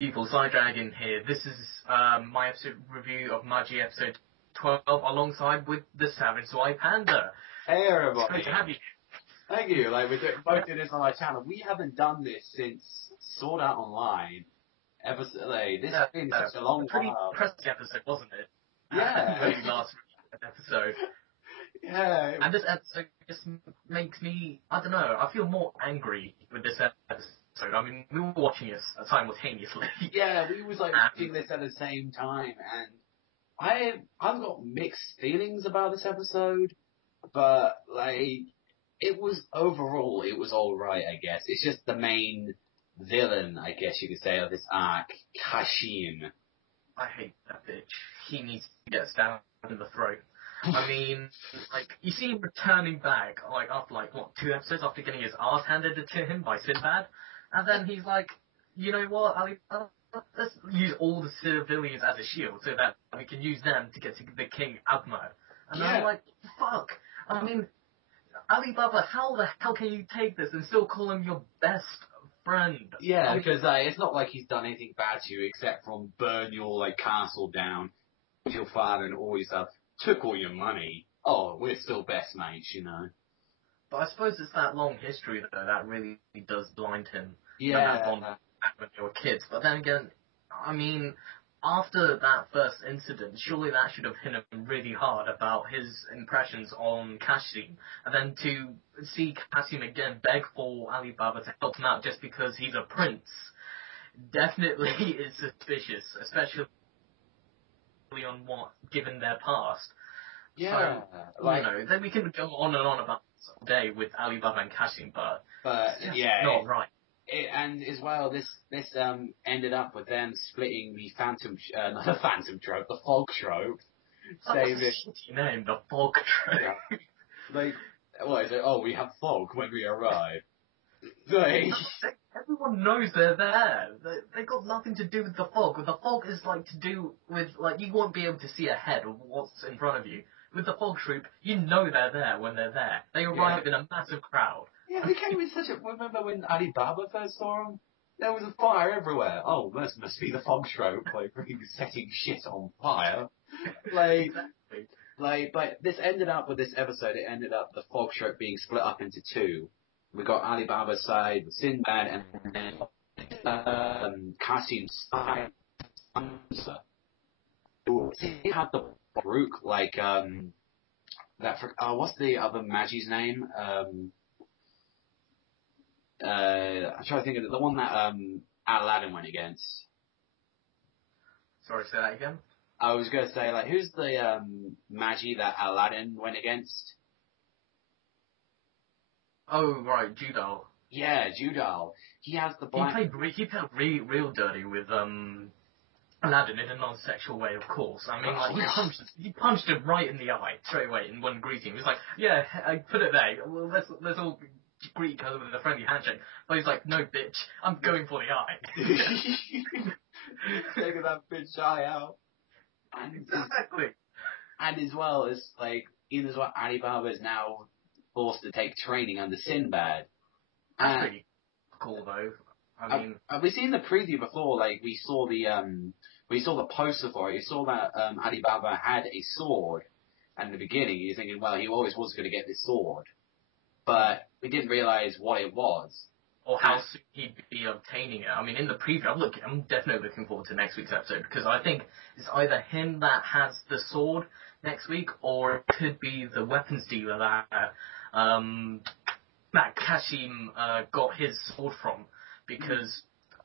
people, Dragon here. This is my episode review of Magi episode 12 alongside with the Savagezweipanda. Hey everybody. It's great to have you. Thank you. We're both doing this on my channel. We haven't done this since Sword Art Online. This has been such a long pretty while. Pretty episode, wasn't it? Yeah. Very last episode. Yeah. And this episode just makes me, I don't know, I feel more angry with this episode. I mean, we were watching it simultaneously. Yeah, we was watching this at the same time, and I've got mixed feelings about this episode, but it was alright, I guess. It's just the main villain, I guess you could say, of this arc, Kashim. I hate that bitch. He needs to get stabbed in the throat. I mean, you see him returning back, after, 2 episodes after getting his ass handed to him by Sinbad, and then he's like, you know what, let's use all the civilians as a shield so that we can use them to get to the King Ahmad. And I'm like, fuck. I mean, Alibaba, how the hell can you take this and still call him your best friend? Yeah, because it's not like he's done anything bad to you except from burn your castle down, with your father and all your stuff, took all your money. Oh, we're still best mates, you know. But I suppose it's that long history though that really does blind him. Yeah. That bond back when they were kids. But then again, I mean, after that first incident, surely that should have hit him really hard about his impressions on Kashim. And then to see Kashim again beg for Alibaba to help him out just because he's a prince, definitely is suspicious, especially on given their past. Yeah. So, then we can go on and on about this all day with Alibaba and Kashim, but yeah, not right. And as well, this ended up with them splitting the not the Phantom trope, the Fog trope. That's a shitty name, the Fog trope. What is it? Oh, we have fog when we arrive. Everyone knows they're there. They got nothing to do with the fog. The fog is to do with you won't be able to see ahead of what's in front of you. With the fog troop, you know they're there when they're there. They arrive in a massive crowd. Yeah, they came in remember when Alibaba first saw them? There was a fire everywhere. Oh, this must be the fog trope, setting shit on fire. Exactly. But this ended up with this episode, the fog trope being split up into 2. We got Alibaba's side with Sinbad, and then Kasim's side. He had the Baruch, what's the other Magi's name? I'm trying to think of the one that Aladdin went against. Sorry, say that again? I was going to say, who's the Magi that Aladdin went against? Oh, right, Judal. Yeah, Judal. He has the black... He played real dirty with Aladdin in a non-sexual way, of course. I mean, he punched him right in the eye straight away in one greeting. He was like, yeah, I put it there. Well, let's all greet each other with a friendly handshake. But he's like, no, bitch, I'm going for the eye. Taking that bitch eye out. And exactly. And as well as, even as well, Alibaba is now forced to take training under Sinbad. That's pretty cool, though. I mean, we've seen the preview before. We saw the poster for it. We saw that Alibaba had a sword. And in the beginning, you're thinking, well, he always was going to get this sword, but we didn't realize what it was or how soon he'd be obtaining it. I mean, in the preview, I'm definitely looking forward to next week's episode because I think it's either him that has the sword next week, or it could be the weapons dealer that Kashim got his sword from. Because,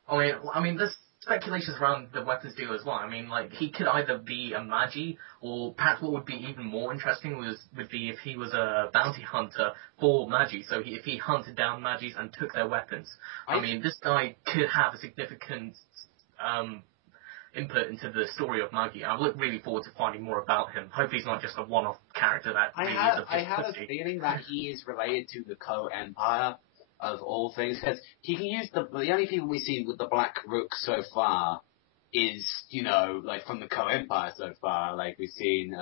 I mean, there's speculations around the weapons dealer as well. I mean, he could either be a Magi, or perhaps what would be even more interesting would be if he was a bounty hunter for Magi. So if he hunted down Magis and took their weapons. I mean, this guy could have a significant input into the story of Magi. I look really forward to finding more about him. Hopefully he's not just a one-off character that I have a feeling that he is related to the Ko-Empire. Of all things, because he can use the only people we see with the Black Rook so far is, from the Ko-Empire so far, we've seen,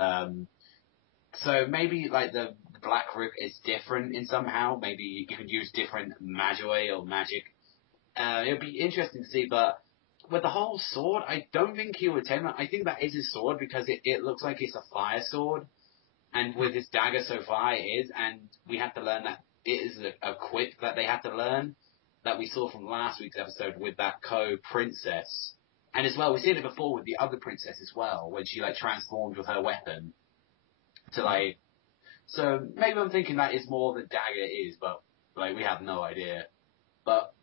so maybe, the Black Rook is different in somehow, maybe you can use different Magi or magic, it'll be interesting to see, but with the whole sword, I don't think he would take that. I think that is his sword because it looks like it's a fire sword. And with his dagger so far, it is. And we have to learn that it is a quip that they have to learn that we saw from last week's episode with that co-princess. And as well, we've seen it before with the other princess as well, when she, like, transformed with her weapon to, like... So, maybe I'm thinking that is more the dagger is, but, like, we have no idea. But,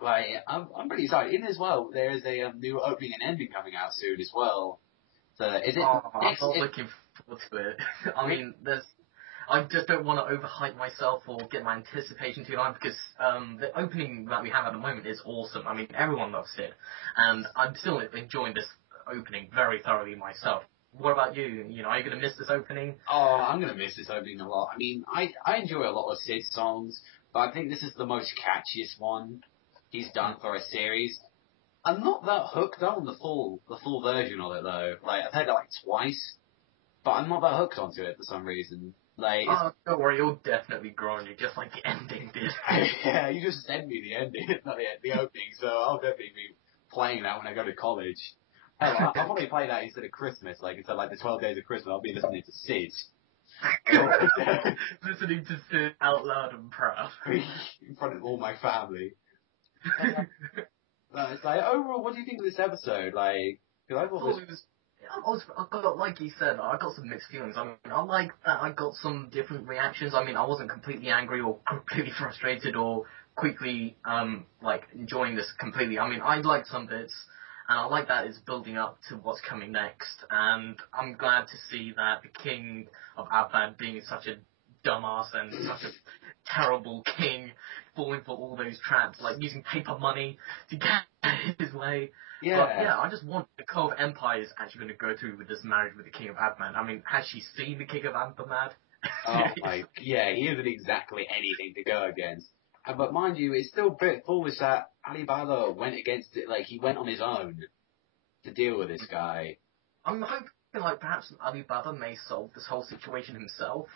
like, I'm pretty excited. In as well, there is a new opening and ending coming out soon as well. So, is it... I'm not looking forward to it. I mean, I just don't want to overhype myself or get my anticipation too high because the opening that we have at the moment is awesome. I mean, everyone loves it, and I'm still enjoying this opening very thoroughly myself. What about you? You know, are you going to miss this opening? Oh, I'm going to miss this opening a lot. I mean, I enjoy a lot of Sid's songs, but I think this is the most catchiest one he's done for a series. I'm not that hooked on the full version of it though. Like, I've heard it like twice, but I'm not that hooked onto it for some reason. Like, don't worry, you'll definitely grow on you, just like the ending did. Yeah, you just send me the ending, not the opening, so I'll definitely be playing that when I go to college. Hell, I'll probably play that instead of Christmas, like instead of like the 12 Days of Christmas, I'll be listening to Sid. Listening to Sid out loud and proud. In front of all my family. It's like, overall, what do you think of this episode? Like, because I thought this... I got, like you said, I got some mixed feelings. I mean, I like that I got some different reactions. I mean, I wasn't completely angry or completely frustrated or quickly, like, enjoying this completely. I mean, I liked some bits, and I like that it's building up to what's coming next. And I'm glad to see that the king of Abad being such a dumbass and such a terrible king, falling for all those traps, like using paper money to get his way. Yeah. But yeah, I just want the Cove Empire is actually going to go through with this marriage with the King of Abman. I mean, has she seen the King of Abman? Yeah, he isn't exactly anything to go against. But mind you, it's still a bit foolish that Alibaba went against it, like, he went on his own to deal with this guy. I'm hoping, like, perhaps Alibaba may solve this whole situation himself.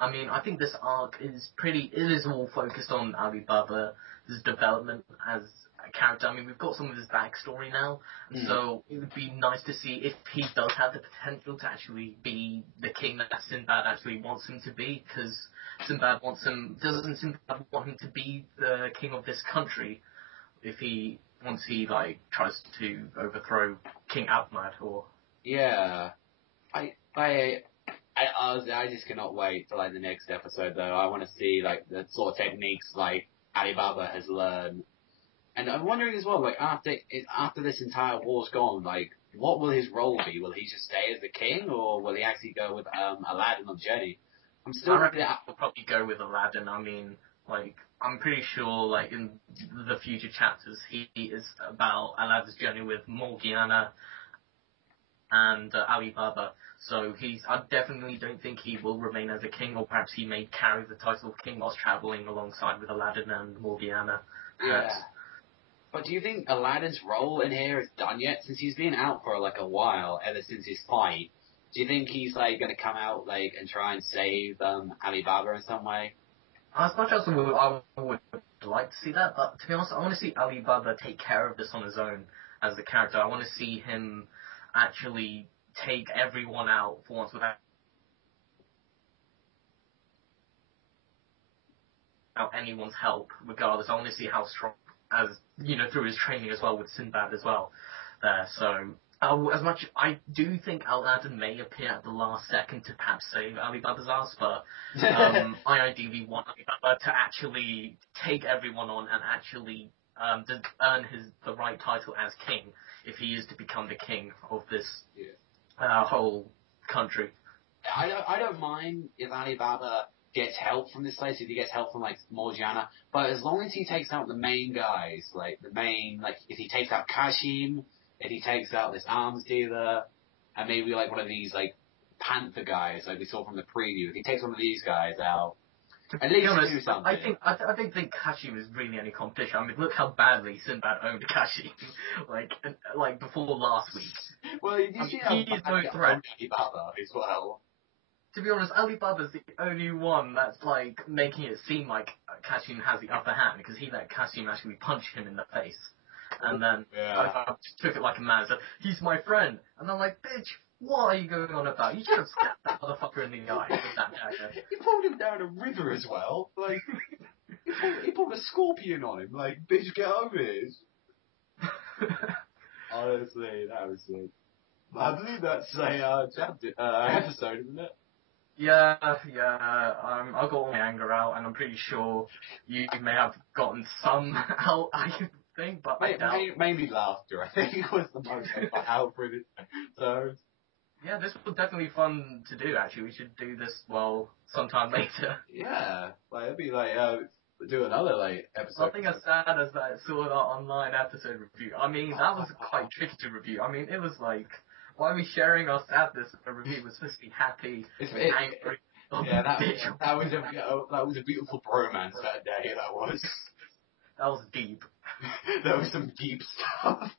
I mean, I think this arc is it is all focused on Alibaba's development as a character. I mean, we've got some of his backstory now, so it would be nice to see if he does have the potential to actually be the king that Sinbad actually wants him to be, because doesn't Sinbad want him to be the king of this country once he like tries to overthrow King Ahmad or... Yeah. I just cannot wait for like the next episode though. I want to see like the sort of techniques like Alibaba has learned. And I'm wondering as well, like after this entire war's gone, like what will his role be? Will he just stay as the king, or will he actually go with Aladdin on Journey? I reckon he'll probably go with Aladdin. I mean, like I'm pretty sure, like in the future chapters, he is about Aladdin's journey with Morgiana and Alibaba. So I definitely don't think he will remain as a king, or perhaps he may carry the title of king whilst traveling alongside with Aladdin and Morgiana. Yeah. But do you think Aladdin's role in here is done yet? Since he's been out for like a while, ever since his fight, do you think he's like going to come out like and try and save Alibaba in some way? As much as I would like to see that, but to be honest, I want to see Alibaba take care of this on his own as the character. I want to see him actually take everyone out for once without anyone's help, regardless. I want to see how strong, as you know, through his training as well with Sinbad as well. So, as much I do think Aladdin may appear at the last second to perhaps save Alibaba's ass, but I ideally want Alibaba to actually take everyone on and actually earn the right title as king if he is to become the king of this whole country. I don't mind if Alibaba gets help from this place, if he gets help from, like, Morgiana, but as long as he takes out the main guys, if he takes out Kashim, if he takes out this arms dealer, and maybe, like, one of these, like, Panther guys, like we saw from the preview, if he takes one of these guys out, at least do something. I don't think Kashim is really any competition. I mean, look how badly Sinbad owned Kashim, like before last week. Well, you see how he is no threat. Alibaba as well. To be honest, Alibaba's the only one that's like making it seem like Kashim has the upper hand, because he let Kashim actually punch him in the face. And then I took it like a man. Said, "He's my friend," and I'm like, "Bitch, what are you going on about? You should have stabbed that motherfucker in the eye with that dagger." You pulled him down a river as well. Like, he pulled a scorpion on him. Like, bitch, get over it. Honestly, that was sick. I believe that's a episode, isn't it? Yeah. I got all my anger out, and I'm pretty sure you may have gotten some out, I think, but I doubt. Mainly laughter, I think, was the most out for it. So. Yeah, this was definitely fun to do, actually. We should do this, sometime later. Yeah, like, it'd be like, do another, like, episode. Nothing as sad as that sort of online episode review. I mean, that was quite tricky to review. I mean, it was like, why are we sharing our sadness if the review was supposed to be happy, angry? Yeah, that was a beautiful bromance that day, that was. That was deep. That was some deep stuff.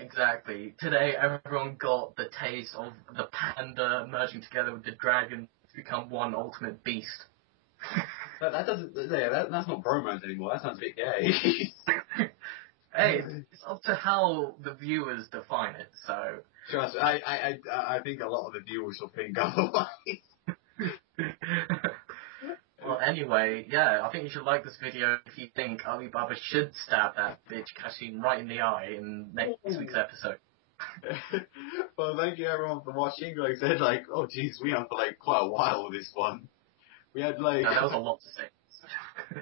Exactly. Today, everyone got the taste of the panda merging together with the dragon to become one ultimate beast. That's not bromance anymore. That sounds a bit gay. Hey, it's up to how the viewers define it, so. Trust me, I think a lot of the viewers will think otherwise. Well, anyway, yeah, I think you should like this video if you think Alibaba should stab that bitch Kashin right in the eye in next week's episode. Well, thank you everyone for watching. Like I said, oh jeez, we went for quite a while with this one. We had Yeah, that was a lot to say.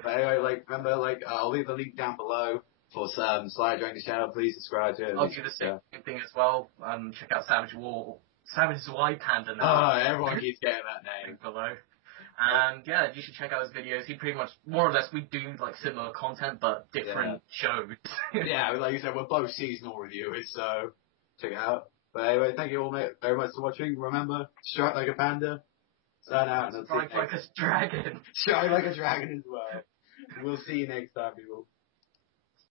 But anyway, remember, I'll leave the link down below for some Slider joining the channel. Please subscribe to it. I'll do the same thing as well. Check out Savagezweipanda now. Oh, everyone keeps getting that name. Below. And yeah, you should check out his videos. He pretty much, more or less, we do similar content, but different shows. Yeah, like you said, we're both seasonal reviewers, so check it out. But anyway, thank you all very much for watching. Remember, strike like a panda. Sign out. Strike like a dragon. Strike like a dragon as well. We'll see you next time, people.